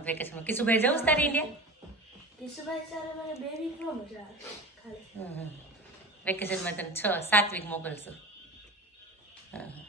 આવવાનું વેકેશનમાં કિશુભાઈ જવું તારી ઇન્ડિયા કિશુભાઈ સર મને બે વીક નો મજા આવે. વેકેશનમાં તને છ સાત વીક મોકલશું. હા, હા.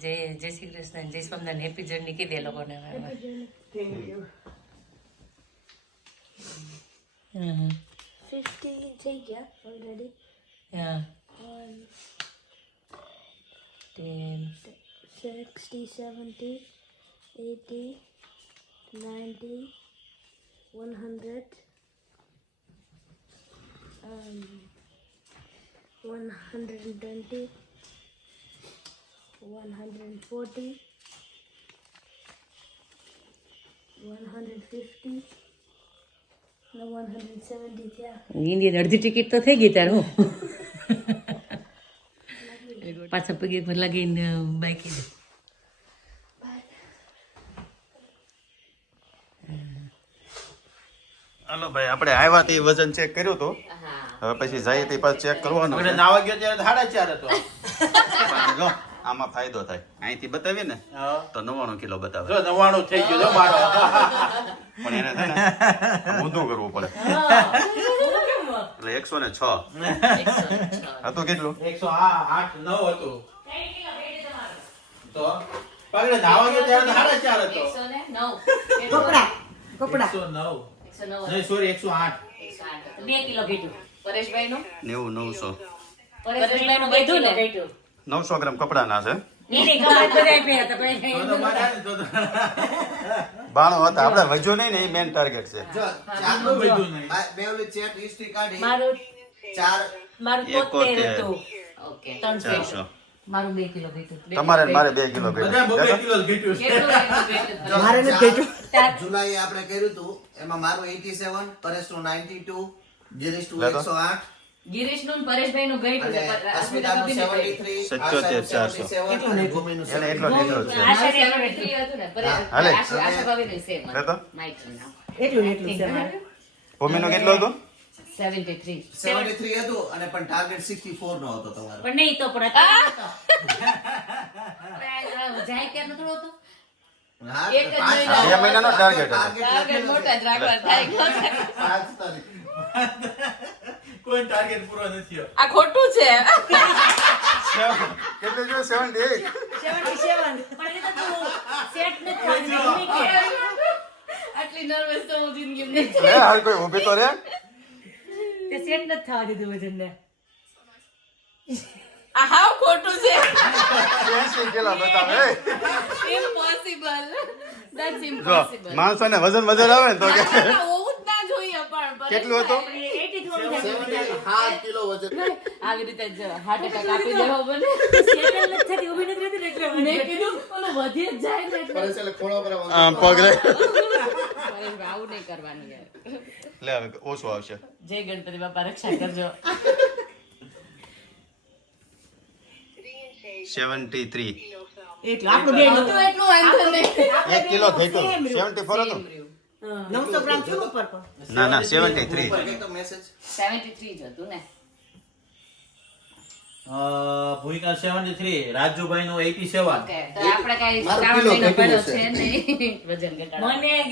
જય જય શ્રી કૃષ્ણ જય સ્વામિનારાયણ. હેપી જર્ની કીધી એ લોકોને હવે. હમ, હમ. ફિફ્ટી થઈ ગયા ઓલરેડી હા. Ten sixty seventy eighty ninety one hundred one hundred twenty one hundred forty one hundred fifty ને વન હંડ્રેડ સેવન્ટી થયા ઇન્ડિયન અડધી ટિકિટ તો થઈ ગઈ તાર હું. પાછા પગે લગીને બાઈક હાલો ભાઈ આપણે આવ્યા તે વજન ચેક કર્યું તો હવે પછી જઈએ તે પાછું ચેક કરવાનું એટલે. નાવા ગયો ત્યારે સાડા ચાર હતો. જો આમાં ફાયદો થાય. અહીંથી બતાવી ને તો નવાણું કિલો બતાવે. જો નવાણું થઈ ગયું જો મારો. પણ એને છે ને ઊંધું કરવું પડે. એટલે એકસો ને છ. હતું કેટલું? એકસો આઠ નવ હતું. તો પગડે નાવા ગયો ત્યારે સાડા ચાર હતો. કપડા કપડા. એકસો નવ. નહીં સોરી એકસો આઠ. બે કિલો ઘીટું પરેશભાઈ નું નેવું નવસો. પરેશભાઈ નું કીધું ને નવસો ગ્રામ કપડાના છે. બાણો હતા, આપડે વજ્યો નહીં ને એ મેન ટાર્ગેટ છે. મારું ચાર મારું. તોતેર હતું. ઓકે. ત્રણસો. ચારસો. મારું બે કિલો ઘીટું તમારે મારે બે કિલો ઘટ્યું. જુલાઈ આપણે કર્યું હતું. એમાં મારું 87 પરેશનું 92 ગિરીશનું એકસો આઠ. ગિરીશનું પરેશભાઈ નું ગઈ અસ્મિતા નું 73 સત્યોતેર, ચારસો. ભૂમિ નું એટલો નું એટલું મારે. ભૂમિનો કેટલો હતો? સેવન્ટી થ્રી 73 હતું અને પણ ટાર્ગેટ 64 નો હતો તમારો. પણ નહીં તો પણ અત્યારે જાય ત્યારનો થોડો હતો એક જ પાંચ મહિના. બે મહિનાનો target ટાર્ગેટ મોટા જ રાખવા થાય પાંચ તારીખ. કોઈ ટાર્ગેટ પૂરો નથી આ ખોટું છે. કેટલું પણ એ તો સેટ નથી. આટલી નર્વસ તો હું જિંદગી લે હાલ કોઈ ઊભી તો રે. તે સેટ નથી થવા દીધું વજનને આ હાવ ખોટું છે. ઇમ્પોસિબલ ધેટ્સ ઇમ્પોસિબલ માણસોને વજન વધારે આવે ને તો કે હોવું જ ના જોઈએ પણ કેટલું હતું? પરેશભાઈ એટી થોડું થાય. સાત કિલો વજન. આવી રીતે જ હાર્ટ એટેક આપી દેવો બને સેટલ નથી થતી, ઊભી નથી રહેતી એટલે મેં કીધું ઓલું વધી જ જાય ને એટલે. પરેશ એટલે ખોળા પર આમ આમ પગ આવું. નહીં કરવાનું યાર. લે હવે ઓછું આવશે. જય ગણપતિ બાપા રક્ષા કરજો. સેવન્ટી થ્રી એટલું બે તો એટલું વાંધો નહીં. એક કિલો ઘટ્યું સેવન્ટી ફોર હતું? નવસો ગ્રામ છું ઉપર પણ ના ના સેવન્ટી થ્રી. સેવન્ટી 73 જ હતું ને. ભૂમિકા સેવન્ટી થ્રી રાજુભાઈ નું એટી સેવન. કઈ વજન મને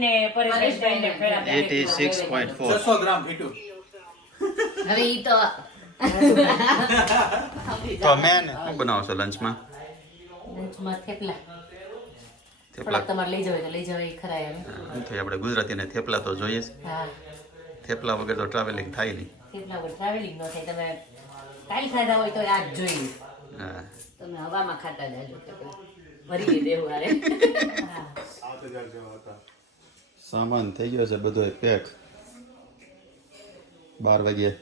ને એટી સિક્સ પોઈન્ટ ફોર. છસો ગ્રામ ઘટ્યું હવે ઈ તો તો મેં શું બનાવો છો લંચમાં લંચમાં થેપલા. થેપલા. તમારે લઈ જવાય તો લઈ જવાય ખરા એમ. શું આપણે ગુજરાતીને થેપલા તો જોઈએ જ. થેપલા વગર તો ટ્રાવેલિંગ થાય નહીં. થેપલા વગર ટ્રાવેલિંગ ન થાય. તમે કાલ ખાધા હોય તો આ જોઈએ. હા. તમે હવામાં ખાતા જાજો ભરી દેવું હારે. સામાન થઈ ગયો છે બધો પેક બાર વાગ્યે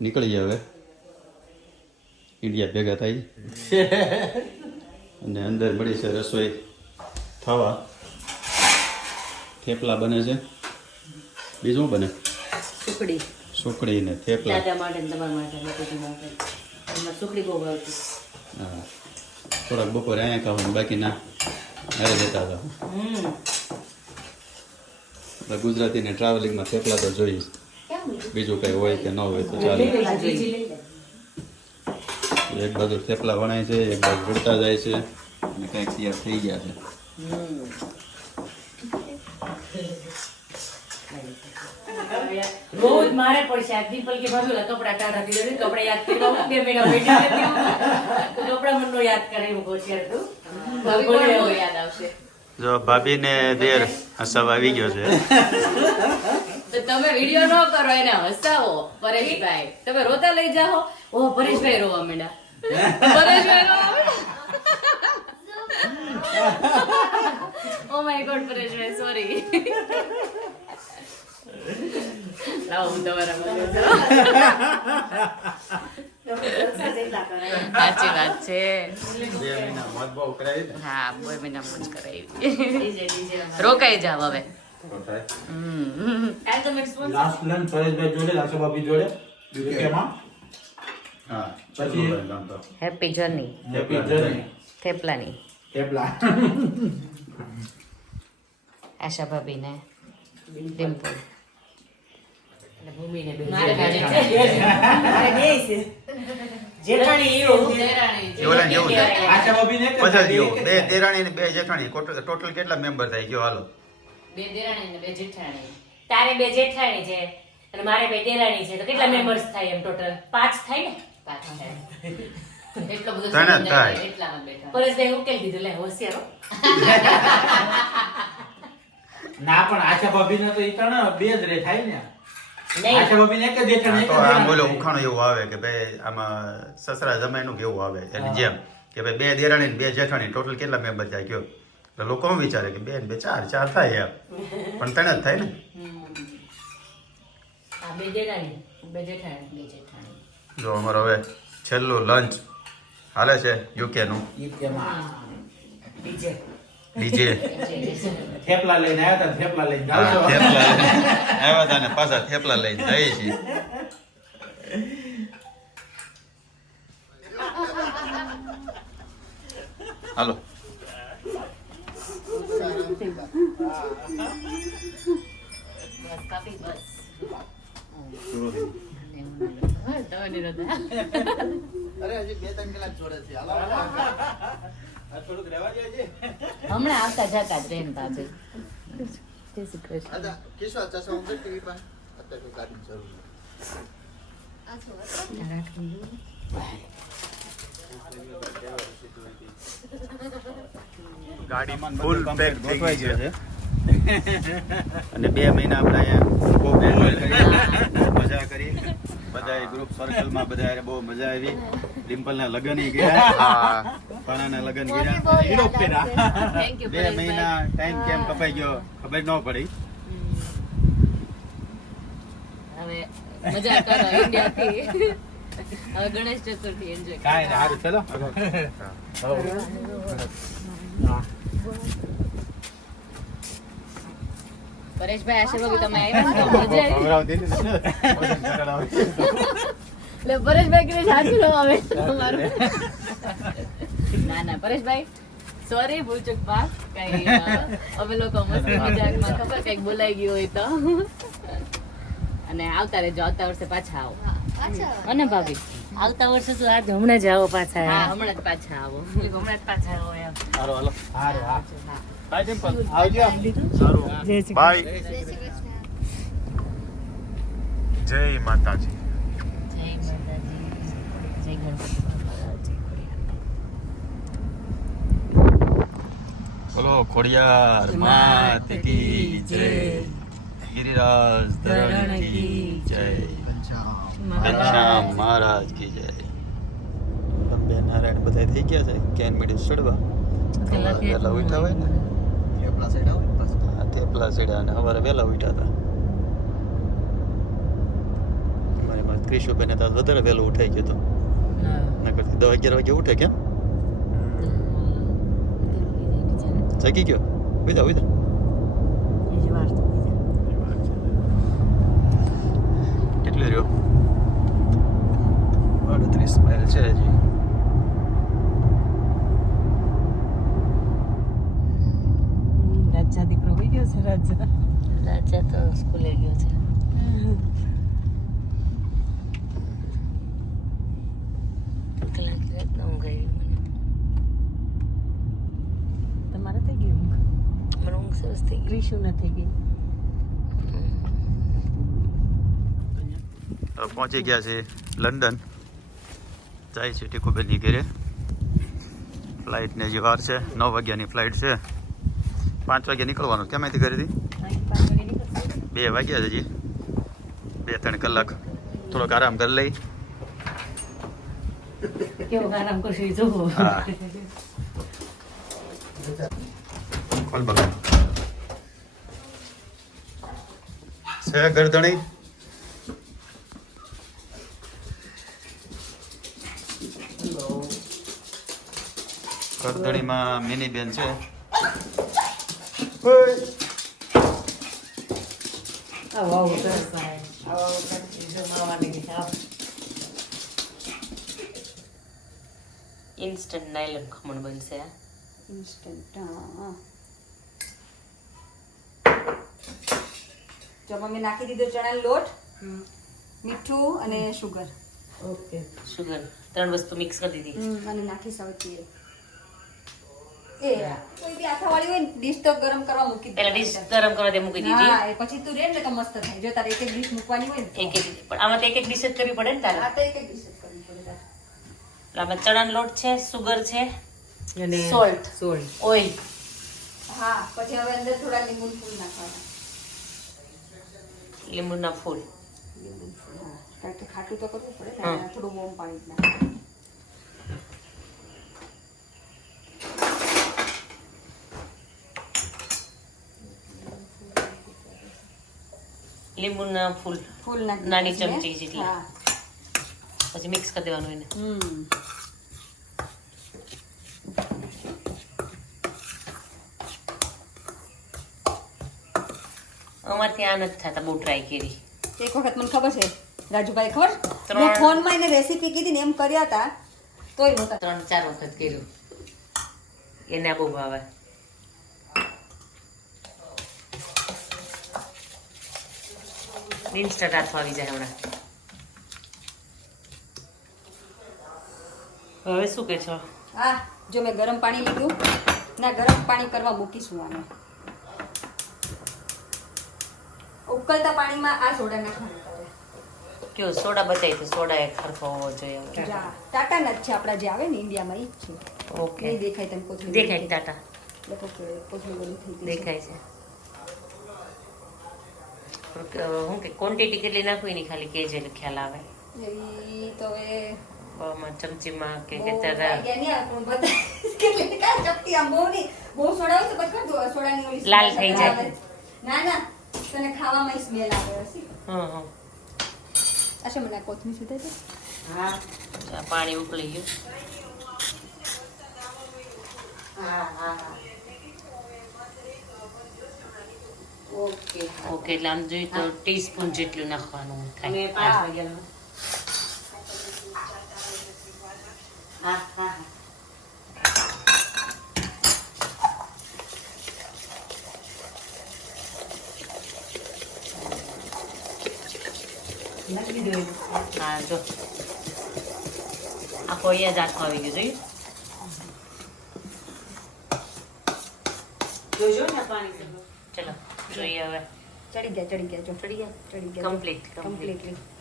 નીકળીએ હવે. ઇન્ડિયા ભેગા થાય. અને અંદર મળી છે રસોઈ. થવા થેપલા બને છે. બીજું બને? સુકડી સુકડી ને થેપલા. દાદા માટે તમારા માટે નકુજી માટે. એમાં સુકડી બહુ ભાવતી હા. થોડાક બપોરે અહીંયા ખાવાનું બાકી ના. અરે જતા હતા. ગુજરાતીને ટ્રાવેલિંગમાં થેપલા તો જોઈએ. બીજું કંઈ હોય કે ન હોય તો ચાલે. એક બાજુ થેપલા વણાય છે એક બાજુ વળતા જાય છે. અને કંઈક તૈયાર થઈ ગયા છે. રોજ મારે પણ આ દીપલ કે ભાભી કપડા કાઢા દીધો કપડા યાદ કરી હું બે મહિના બેઠી કપડા મનનો યાદ કરે હું હોશિયાર તું. ભાભી યાદ આવશે? જો ભાભીને દેર હસાવ આવી ગયો છે. તો તમે વીડિયો ન કરો એને હસાવો પરેશભાઈ. તમે રોતા લઈ જાઓ. ઓ પરેશભાઈ રોવા માંડ્યા. પરેશભાઈ રોવા oh my god Pareshbhai sorry લાવો હું તમારા સાચી વાત છે. હા બે મહિના મોજ કરાવી. રોકાઈ જાવ હવે. લાસ્ટ લંચ પરેશભાઈ જોડે લાસો ભાભી જોડે યુકેમાં હા પછી- ચલો ગામ તો હેપી જર્ની હેપી જર્ની થેપલાની થેપલા આશા ભૂમિને ભાભી ને ડિમ્પલ જ બે દેરાણી બે જેઠાણી. ટોટલ ટોટલ કેટલા મેમ્બર થાય ગયો હાલો. બે દેરાણી ને બે જેઠાણી. તારે બે જેઠાણી છે અને મારે બે દેરાણી છે. તો કેટલા મેમ્બર્સ થાય એમ ટોટલ પાંચ થાય ને? પાંચ થાય. એટલો બધો ત્રણ જ થાય. એટલામાં બેઠા. પરેશભાઈ ઉકેલ દીધું લે હોશિયારો ના પણ આશા ભાભી તો ઈ ત્રણ બે જ રે થાય ને. તો આમ બોલો ઉખાણું એવું આવે કે ભાઈ આમાં સસરા જમાઈનું કેવું આવે? એની જેમ કે ભાઈ બે દેરાણી બે જેઠાણી ટોટલ કેટલા મેમ્બર થાય કયો? એટલે લોકો શું વિચારે કે બે બે ચાર ચાર થાય એમ. પણ ત્રણ જ થાય ને. બે દેરાણી બે જેઠાણી જો અમારો હવે છેલ્લું લંચ હાલે છે યુકે નું યુકેમાં. ડીજે. ડીજે. થેપલા લઈને આવ્યા હતા થેપલા લઈને હા, થેપલા લઈને. આવ્યા હતા ને પાછા થેપલા લઈને જઈએ છીએ. હાલો. બસ બે ત્રણ કલાક જોડે છે. થોડુંક રહેવા દેજે. હમણાં આવતા જતા જ રેન પાછું અદા કિશોર ચશ્મા ઉમર ટીવી પર? અત્યારે કોઈ ગાડી જરૂર નથી. ગાડીમાં ફૂલ પેક થઈ ગઈ છે. અને બે મહિના આપણે અહીંયા બહુ enjoy કર્યા. બહુ મજા કરી બધાએ ગ્રુપ સર્કલમાં બધા બહુ મજા આવી. ડિમ્પલના લગ્ન ગયા. પાણાના લગ્ન ગયા બે મહિના ટાઈમ કેમ કપાઈ ગયો ખબર ન પડી. હવે મજા કરો ઇન્ડિયાથી હવે ગણેશ ચતુર્થી એન્જોય કાંઈ નહીં, ચલો. પરેશભાઈ આશીર્વાદ તમે આવ્યા મજા આવી. એટલે પરેશભાઈ કે સાચું ન આવે તમારું. ના ના પરેશભાઈ સોરી ભૂલચૂક પાસ. કઈ અમે લોકો મસ્તી મજાકમાં ખબર કંઈક બોલાઈ ગયું હોય તો. અને આવતા રહેજો આવતા વર્ષે પાછા આવો. અને ભાભી? આવતા વર્ષે તો આજ હમણાં જ આવો પાછા હા હમણાં જ પાછા આવો. હમણાં જ પાછા આવો એમ. હારું, હા. બાય ડિમ્પલ. આવજો. બાય જય માતાજી જય માતાજી જય ગણપતિ બાપા, જય ખોડિયાર. બોલો ખોડિયાર માત કી જય ગિરિરાજ ધરણ કી જય. ઘનશ્યામ મહારાજ કી જય. બે નારાયણ બધા થઈ ગયા છે? કેન મીડિયમ ચડવા વહેલા ઉઠા હોય ને? થેપલા side આવો ને હા, થેપલા ચડ્યા અને સવારે વહેલા ઉઠ્યા હતા. મારી પાસે ક્રિશુબેન હતા તો વધારે વહેલું ઉઠાઈ ગયું હતું. નકરથી દસ અગિયાર વાગે ઉઠે કેમ? જાગી ગયો? ઉધા ઉધા. કેટલું રહ્યો? અડત્રીસ માઇલ છે હજી. રાજા દીકરો હોઈ ગયો છે? રાજા રાજા તો સ્કૂલે ગયો છે ભૂખ લાગી રિશુ થઈ ગઈ. હવે પહોંચી ગયા છે લંડન. જાય છે ટીકુબેનની ઘેરે. ફ્લાઇટને જે વાર છે નવ વાગ્યાની ફ્લાઇટ છે. પાંચ વાગે નીકળવાનું. કેમ અહીંથી ઘરેથી? બે વાગ્યા છે હજી. બે ત્રણ કલાક. થોડોક આરામ કરી લઈ. આરામ કરશું એ જોવો હા કોલ બગા છે ગરદણી ગરદણીમાં મિની બેન છે ઇન્સ્ટન્ટ નાયલન ખમણ બનશે આ ઇન્સ્ટન્ટ જો મમ્મી નાખી દીધો ચણાનો લોટ મીઠું અને સુગર ઓકે. સુગર ત્રણ વસ્તુ મિક્સ કરી દીધી. અને નાખી સૌથી એ કોઈ બી આથાવાળી હોય ડીશ તો ગરમ કરવા મૂકી દે. પેલા ડીશ ગરમ કરવા દે મૂકી દીધી. હા એ પછી તું રે ને તો મસ્ત થાય. જો તારે એક એક ડીશ મૂકવાની હોય ને એક એક પણ આમાં તો એક એક ડીશ જ કરવી પડે ને તારે? આ તો એક એક ડીશ જ કરવી પડે તારે. આમાં ચણાનો લોટ છે સુગર છે અને સોલ્ટ સોલ્ટ. ઓઇલ. હા પછી હવે અંદર થોડા લીંબુ ફૂલ નાખવાના. લીંબુના ફૂલ લીંબુ ફૂલ હા કારણ કે ખાટું તો કરવું પડે ને હા. અને થોડું વોમ પાણી જ નાખવાનું લીંબુના ફૂલ ફૂલ નાખી નાની દીધું છે. ચમચી જેટલા. હા પછી મિક્સ કરી દેવાનું એને હમ અમારથી આ નથી થતા બહુ ટ્રાય કરી. એક વખત મને ખબર છે રાજુભાઈ ખબર? મેં ફોનમાં એને રેસીપી કીધી ને એમ કર્યા હતા તોય હું ત્રણ ચાર વખત કર્યું. એને બહુ ભાવે. ઇન્સ્ટન્ટ હાથમાં આવી જાય હમણાં. હવે શું કે છો? હા જો મેં ગરમ પાણી લીધું ના ગરમ પાણી કરવા મૂકીશું આને. ઉકળતા પાણીમાં આ સોડા નાખવાનું કયો સોડા બચાવી તો સોડા એ ખરખો હોવો જોઈએ ટાટા ના છે આપણા જે આવે ને ઇન્ડિયામાં એ છે. ઓકે. દેખાય તમે કોથળી દેખાય ટાટા. દેખાય છે. હું કે ક્વોન્ટિટી કેટલી નાખવી ની ખાલી કેજે ખ્યાલ આવે? એ તો હવે ચમચીમાં કે કેટલી કા ચપટી આમ બહુ નહીં. બહુ સોડા હોય તો પછી સોડાની લાલ થઈ જાય. ના ના. તને ખાવામાં સ્મેલ આવે હશે હા હા. અચ્છા મને આ કોથમીર સુધાઈ દે હા. પાણી ઉકળી ગયું. હા હા હા. ઓકે. ઓકે એટલે આમ જોઈએ તો ટીસ્પૂન જેટલું નાખવાનું થાય. હા હા હા નાખી દીધું એનું. હા જો આખો અહીંયા જ આખો આવી ગયો જોઈએ જોજો ને પાણી ચલો જોઈએ હવે ચડી ગયા ચડી ગયા જો ચડી ગયા ચડી ગયા કમ્પ્લીટ કમ્પ્લીટ કમ્પ્લીટલી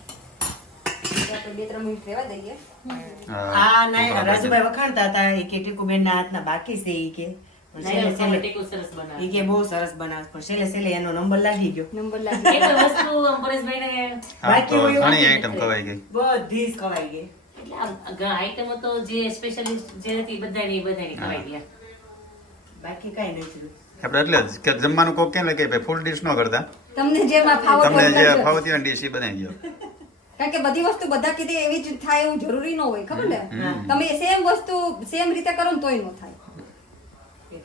બે ત્રણ મિનિટ રહેવા દઈએ આ ના રાજુભાઈ વખાણતા હતા એ કે ટીકુબેન ના હાથના બાકી છે એ કે પણ છેલ્લે છેલ્લે સરસ બનાવે ઈ કે બહુ સરસ બનાવે પણ છેલ્લે છેલ્લે એનો નંબર લાગી ગયો નંબર લાગી એક વસ્તુ પરેશભાઈને હા બાકી તો હોય એવું ઘણી આઈટમ ખવાઈ ગઈ બધી જ ખવાઈ ગઈ એટલે આમ આઈટમો તો જે સ્પેશિયલિસ્ટ જે હતી બધાની બધાની ખવાઈ ગયા બાકી કઈ નથી આપણે એટલે જ કે જમવાનું કોક કેમ કે ભાઈ ફૂલ ડિશ ન કરતા તમને જેમાં ફાવો તમને જે ફાવતી હોય ડિશ એ બનાવી દો કારણ કે બધી વસ્તુ બધા કીધી એવી જ થાય એવું જરૂરી ન હોય ખબર ને તમે સેમ વસ્તુ સેમ રીતે કરો ને તોય ન થાય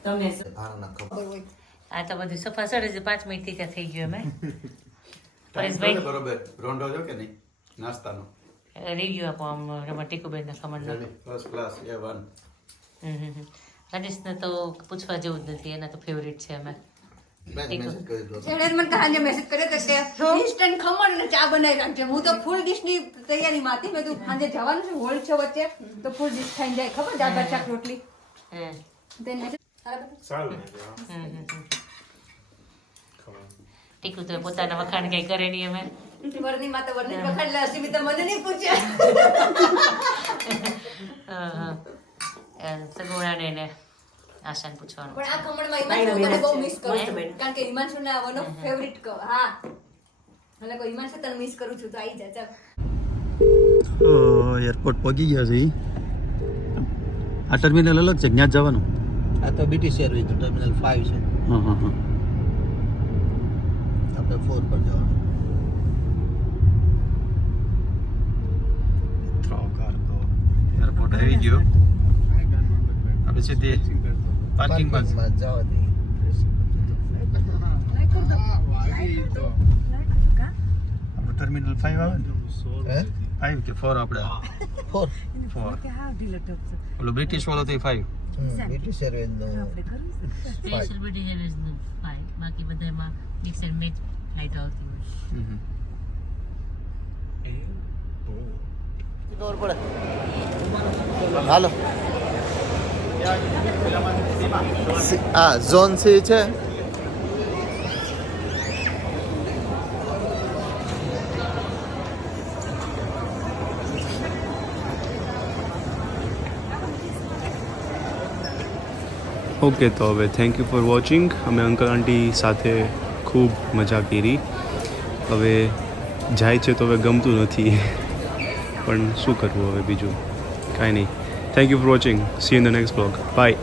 તમે ભાવના ખબર ખબર હોય આ તો બધું સફા સડે છે પાંચ મિનિટ ત્યાં થઈ ગયું અમે પરેશભાઈ? બરોબર. રોંઢો જો કે નહીં? નાસ્તાનો. રિવ્યુ આપો આમ એમાં ટીકુબેનના ખમણનો. ફર્સ્ટ ક્લાસ એ વન હમ હમ હમ. રાજેશને તો પૂછવા જેવું જ નથી એના તો ફેવરિટ છે અમે મેં message કરી દીધો હતો. એણે જ મને કાલે મેસેજ કર્યો હતો કે ઇન્સ્ટન્ટ ખમણ અને ચા બનાવી રાખજે. હું તો ફૂલ ડીશની તૈયારીમાં હતી મેં કીધું સાંજે જવાનું છે હોળ છે વચ્ચે તો ફૂલ ડીશ ખાઈને જાય. ખબર? દાળ ભાત શાક રોટલી. સારા. ટીકું તો પોતાના વખાણ કઈ કરે નહીં અમે. વરની માં તો વરની વખાણ તો મને નહીં પૂછે હા, હા. અ, સગુણાને ને આશાને પૂછવાનું પણ આ ખમણમાં હિમાંશુ બહુ મિસ કરું. કારણ કે હિમાંશુ ના વન ફેવરિટ ફેવરિટ હા. મને કોઈ હિમાંશુ તને મિસ કરું છું તો આવી જા ચાલ. એરપોર્ટ પહોંચી ગયા છે. આ ટર્મિનલ અલગ છે ત્યાં જ જવાનું. આ તો બીટી સર્વિસ ટર્મિનલ 5 છે હા હા હા. આપણે 4 પર જવાનું. એરપોર્ટ આવી ગયો. આપણે સીધી પાર્કિંગમાં જવા દે ટર્મિનલ ફાઈવ આવે ને? ફાઈવ કે ફોર આપણે? 4 ફોર ઓલો બ્રિટિશ વાળો તો ફાઈવ બીટી સર્વિસ નો? સ્પેશિયલ ફાઇલ બાકી બધામાં મિક્સ એન્ડ મેચ ફ્લાઇટ આવતી હોય. હાલો. આ ઝોન સી છે? ઓકે, તો હવે થેન્ક યુ ફોર વોચિંગ અમે અંકલ આંટી સાથે ખૂબ મજા કરી. હવે જાય છે તો હવે ગમતું નથી. પણ શું કરવું હવે બીજું? કાંઈ નહીં. Thank you for watching see in the next blog bye